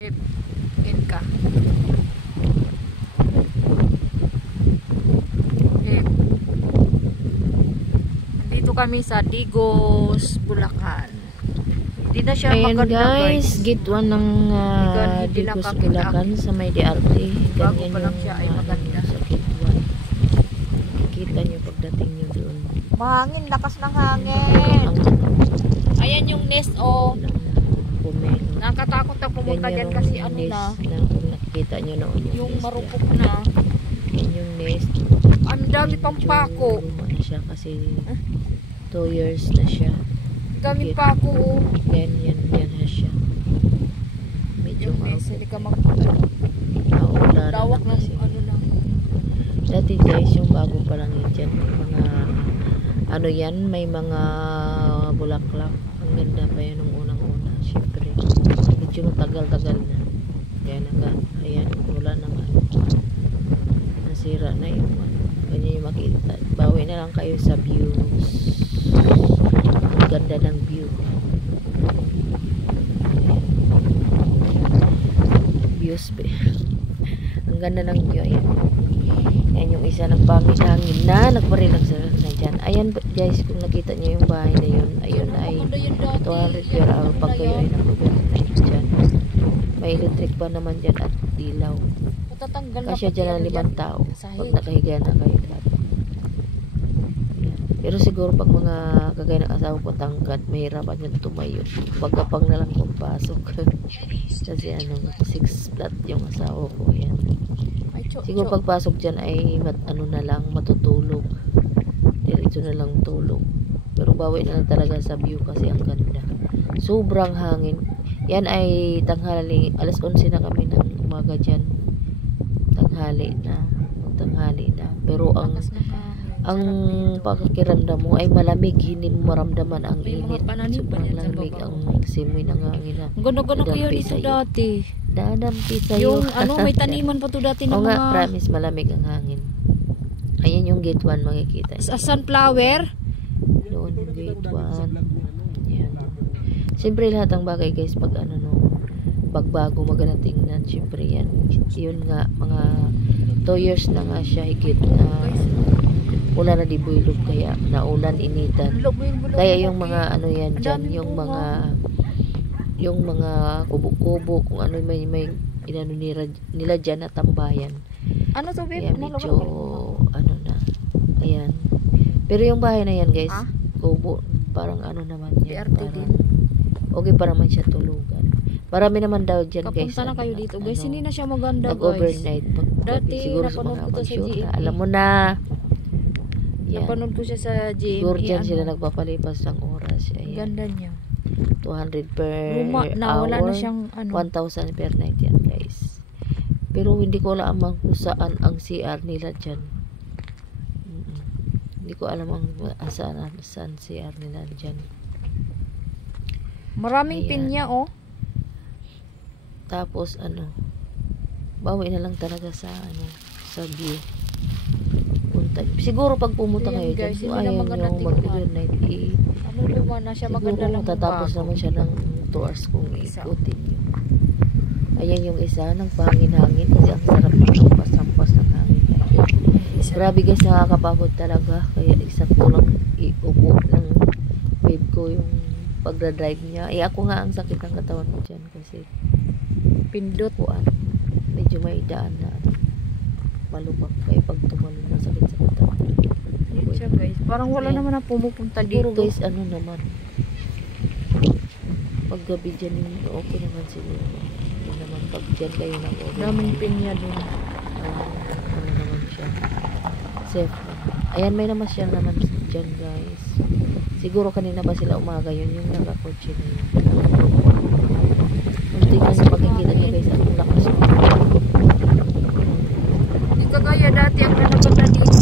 In ka. Dito kami sa Digos, Bulacan. Hindi na siya ayan maganda guys, gate 1 ng Digos, Bulacan sa may DRT. Bago Ganyan pa lang siya ay maganda. sa gate 1. Kita nyo pagdating nyo doon. Mahangin, lakas ng hangin. Ayan yung nest oh. Nakatakot na pumunta dyan kasi ano na. Nakikita nyo noon Yung nest marupok na. yan yung nest. Ang dami pang pako. Luma na siya kasi 2 years na siya. Dami pako oh. Yan na siya. Medyo Yung nest, hindi ka mag naula dawak na ng kasi. ano lang. Dati guys, yung bago pa lang yun dyan, may mga ano yan, may mga bulaklak. Ang ganda pa yan nung unang-una. Siyempre, medyo matagal-tagal na. Kaya ayan, wala na nga. Nasira na yung ano. Ganyan yung makita. Bawi na lang kayo sa views. Ang ganda ng view. Views ba? Ang ganda ng view. Ayan. Ayan yung isa ng pangit-hangin na nagparilang sa na dyan. Ayan guys, kung nakita nyo yung bahay na yun, ayun ay 200 per hour pag kayo ay nag-overnight dyan. May electric pa naman dyan at dilaw. Kasi dyan ang 5 tao pag nakahiga na kayo lahat. Pero siguro pag mga kagaya ng asawa ko tangkad, mahirapan yan tumayo. Pagkapang na lang pagpasok. Kasi ano, 6 flat yung asawa ko. Yan. Siguro pagpasok dyan ay ano na lang, matutulog. Diretso na lang tulog. Pero bawi na lang talaga sa view kasi ang ganda. Sobrang hangin. Yan ay tanghali, alas 11 na kami ng umaga dyan. Tanghali na. Pero ang pakikiramdam mo ay malamig, hindi mo maramdaman ang init. Sobrang lamig ang simoy ng hangin na. Ganda-ganda ko yun dito dati. Dadampi sa'yo. Yung ano, may taniman pa to dati ng o nga, mga promise, malamig ang hangin. Ayan yung gate 1 makikita. sunflower. Doon yung gate 1. Ayan. Siyempre lahat ng bagay guys, pag ano no, pagbago maganda tingnan. Siyempre yan. Yun nga, mga 2 years na nga siya higit na wala na di builog kaya naulan initan. Kaya yung mga ano yan dyan, yung mga kubo-kubo kung ano may inano nila dyan na tambayan. Ano to babe? Kaya medyo ano na. Ayan. Pero yung bahay na yan guys, kubo, parang ano naman yan. Parang, okay pa naman siya tulugan. Marami naman daw dyan guys. Kapunta na kayo dito guys. Hindi na siya maganda guys. Nag-overnight. Dati siguro sa napanood mga ko to sa mag-shoot. GMA. Alam mo na. Yan. Napanood ko siya sa GMA. Siguro dyan sila nagpapalipas ng oras. Ayan. Ganda niya. 200 per Luma na, hour. wala na siyang ano. 1,000 per night yan guys. Pero hindi ko alam kung saan ang CR nila dyan. Hindi ko alam ang saan CR nila dyan. Maraming Ayan. pinya oh. Tapos ano, bawi na lang talaga sa ano, sa view. Punta. Siguro pag pumunta Ayan, kayo guys, dyan, hindi na ayaw maganda nyo tingnan. mag-overnight. Ano naman na siya maganda Siguro lang matatapos naman siya ng 2 hours kung Isa. ikutin nyo. Ayan yung isa ng pangin-hangin kasi ang sarap ng sampas-sampas ng hangin. Grabe guys, nakakapagod talaga. Kaya isakto lang iupo ng babe ko yung pagdadrive niya. Ako nga ang sakit ng katawan ko dyan kasi pindot. Medyo may daan na malubak. Kaya pag tumalon na sakit sa katawan. Yun siya guys. Parang wala naman na pumupunta Siguro dito. guys, ano naman. Pag gabi dyan, okay naman siguro. Yun naman, pag dyan kayo nag-over. Daming pinya doon. Ano naman siya. Safe. Ayan, may naman siya naman dyan guys. Siguro kanina ba sila umaga yun, yung nakakotse na yun. Kung tingnan sa makikita nyo guys, ang lakas ng Hindi kagaya dati ang nalaganda dito.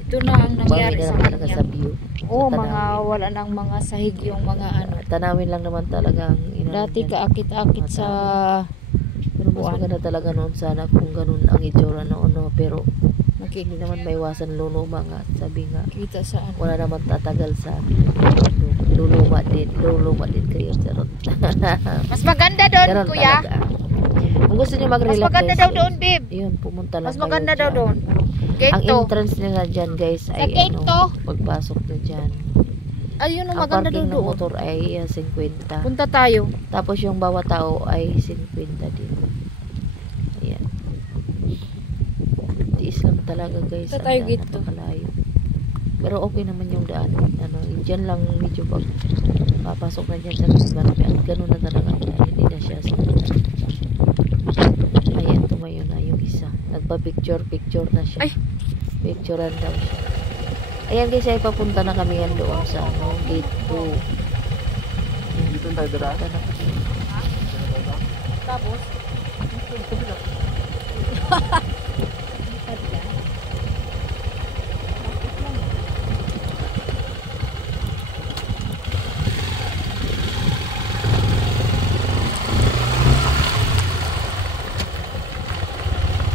Ito na ang nangyari sa kanya. sa view. Oo, Sa mga tanawin. wala nang mga sahig yung mga ano. Tanawin lang naman talaga ang Dati kaakit-akit Mga sa pero mas maganda talaga noon sana kung ganun ang itsura noon, no? Pero Okay. Hindi naman maiwasan luluma nga. Sabi nga, Kita saan? wala naman tatagal sa amin. Luluma din kayo. Charot. Mas maganda doon, Ganon kuya. talaga. Kung gusto niyo mag-relax, Mas maganda daw doon, babe. yun, pumunta lang Mas maganda kayo daw dyan. doon. Gate Ang to. entrance nila dyan, guys, Sa ay gate to. pagpasok nyo dyan. Ayun, Ang maganda parking daw ng doon. motor ay 50. Punta tayo. Tapos yung bawat tao ay 50 din. Ayan. Tiis lang talaga, guys. Punta tayo Ang daan, gate to. napakalayo. Pero okay naman yung daan. Ano, dyan lang medyo papasok na dyan sa marami. At ganun na talaga yan. Hindi na siya sa ayan, tumayo na yung isa. Nagpa-picture na siya. Ay! Picturean daw siya. Ayan guys, ay papunta na kami yan doon sa gate 2. Dito tayo dala. Punta na kami. Tapos?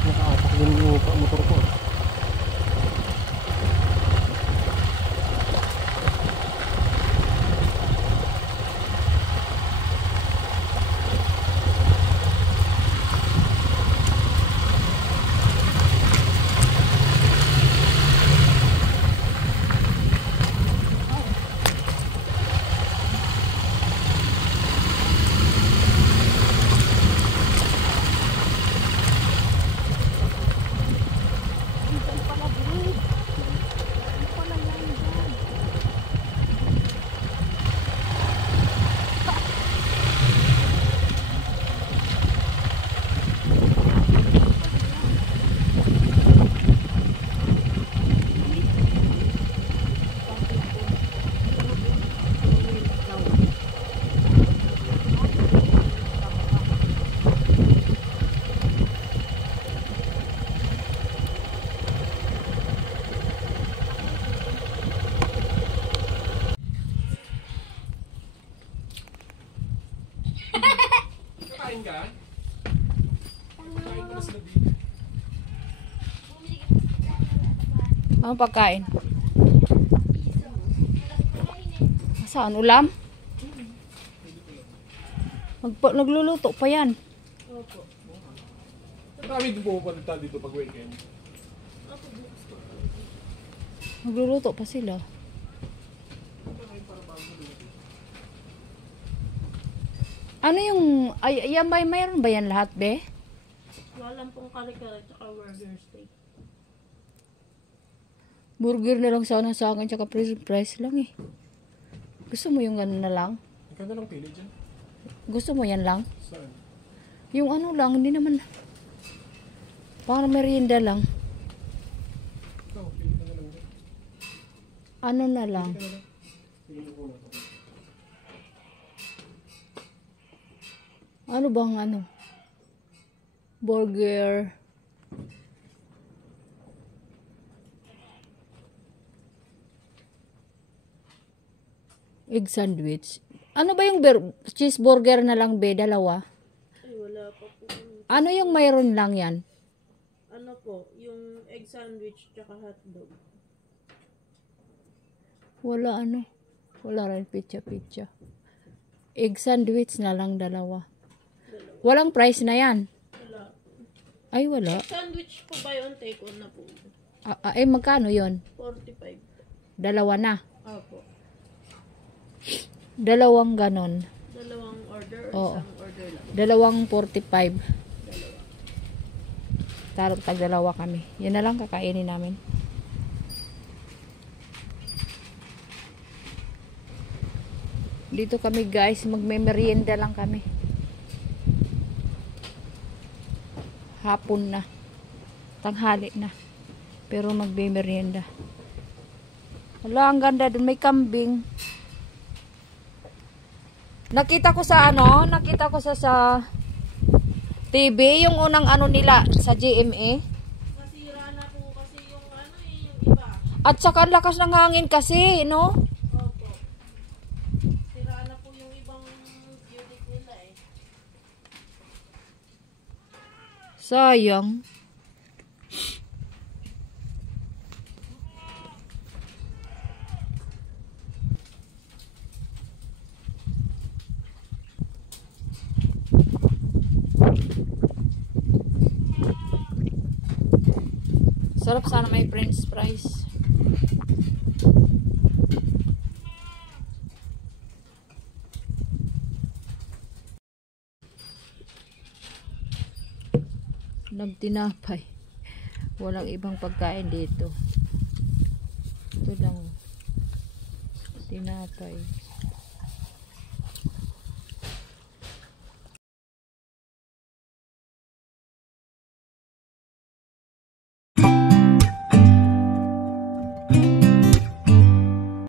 Nakaapak din yung motor ko. Kain ka? Kain ka na sila dito. Anong pagkain? Saan? Ulam? Nagluluto pa yan. Marami din pupunta dito pag weekend. Nagluluto pa sila. Ano yung, ay, yan ba, mayroon ba yan lahat, be? Walang pong kare-kare tsaka burger steak. Burger na lang sana sa akin, tsaka price lang eh. Gusto mo yung gano'n na lang? Ikaw na lang pili dyan. Gusto mo yan lang? Saan? Yung ano lang, hindi naman. Parang merienda lang. Ikaw, pili ka na lang dyan. Ano na lang? Pili ko na ito. Ano bang ano? Burger. Egg sandwich. Ano ba yung cheeseburger na lang, be? Dalawa? Ay, wala pa po. Ano yung mayroon lang yan? Ano po, yung egg sandwich tsaka hotdog. Wala ano. Wala rin pizza. Egg sandwich na lang dalawa. Walang price na yan. Wala. Ay, wala. Sandwich po buy on take on na po. Magkano yon? 45. Dalawa na. Apo. Dalawang ganon. Dalawang order or Oo. isang order lang? Dalawang 45. Dalawa. Tag-dalawa kami. Yan na lang kakainin namin. Dito kami guys, magme-merienda lang kami. Hapon na. Tanghali na. Pero magme-merienda. Wala, ang ganda dun. May kambing. Nakita ko sa TV, yung unang ano nila sa GMA. Masira na po kasi yung ano yung iba. At saka ang lakas ng hangin kasi, no? Opo. Sira na po yung ibang unit nila eh. Sayang. Sarap sana may french fries. Nagtinapay. Walang ibang pagkain dito. Ito lang. Tinapay.